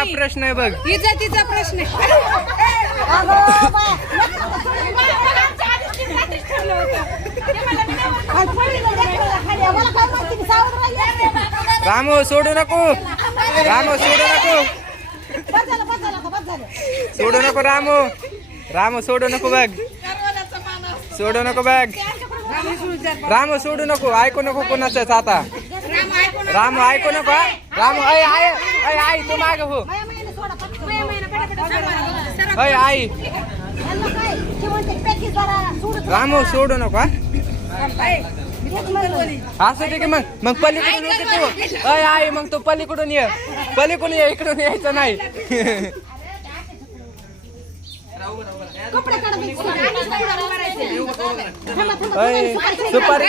मोठा प्रश्न आहे बघ. इज्जतीचा प्रश्न आहे. रामू सोडू नको, रामू सोडू नको, सोडू नको रामू, रामू सोडू नको बघ, सोडू नको बघ, रामू सोडू नको, ऐकू नको कोणाचंच आता. रामू ऐकू नको, रामू आई आई आई तू माग हो, अय आई रामू सोडू नको. असं दे की मग पलीकडून येते तू. अय आई मग तू पलीकडून ये, पलीकडून ये, इकडून यायचं नाही. सुपारी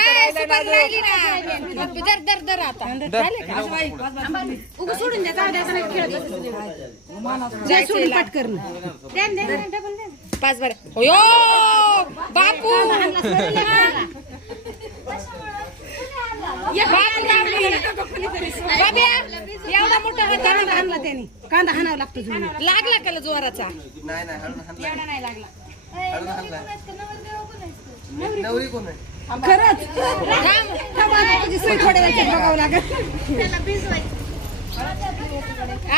पाच बार बापू एवढा मोठा आणला त्याने. कांदा हाणावा लागतो, लागला का जोराचा? नाही लागला खरंच. बघावं लागत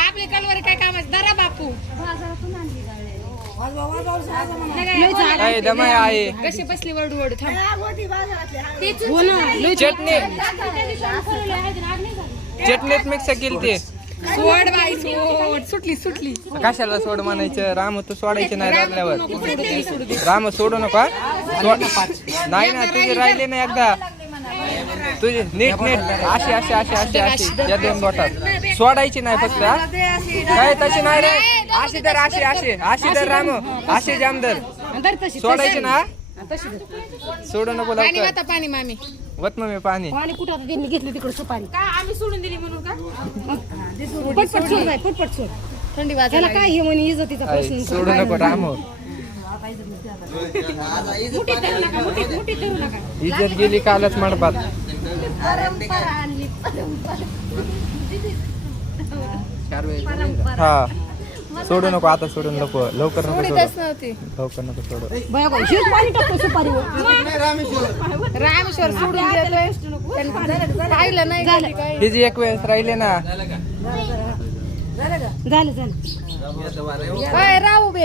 आपली कलवर काय कामाचं. दरा बापू कशी बसली वरडू वरडू. चटणी चटणीत मिक्स केली ते. सोड बाई सोड. सुटली सुटली. कशाला सोड म्हणायचं? राम तू सोडायचे नाही लागल्यावर. राम सोडू नका. नाही ना तुझे राहिले ना एकदा तुझे नीट नीट अशी अशी अशी अशी अशी या दोन बोटात सोडायची नाही फक्त. काय तशी नाही रे. अशी तर अशी अशी अशी तर राम अशी जामदर सोडायची ना. सोडू नको लवकर. पाणी मामी वत मग मी पाणी कुठं त्यांनी घेतलं तिकडे सुपारी का आम्ही सोडून दिली म्हणून का? पटपट सोड बाई, पटपट सोड. थंडी वाजायला काय हे म्हणे इज्जतीचा प्रश्न. सोडू नको राम. इज्जत गेली कालच मंडपात. हा सोडू नको आता. सोडू नको लवकर नको सोडू. लवकर नको सोडू. रामेश्वर सोडून राहिलं नाही. तिची एक वेळेस राहिले ना. झालं झालं राहू बे.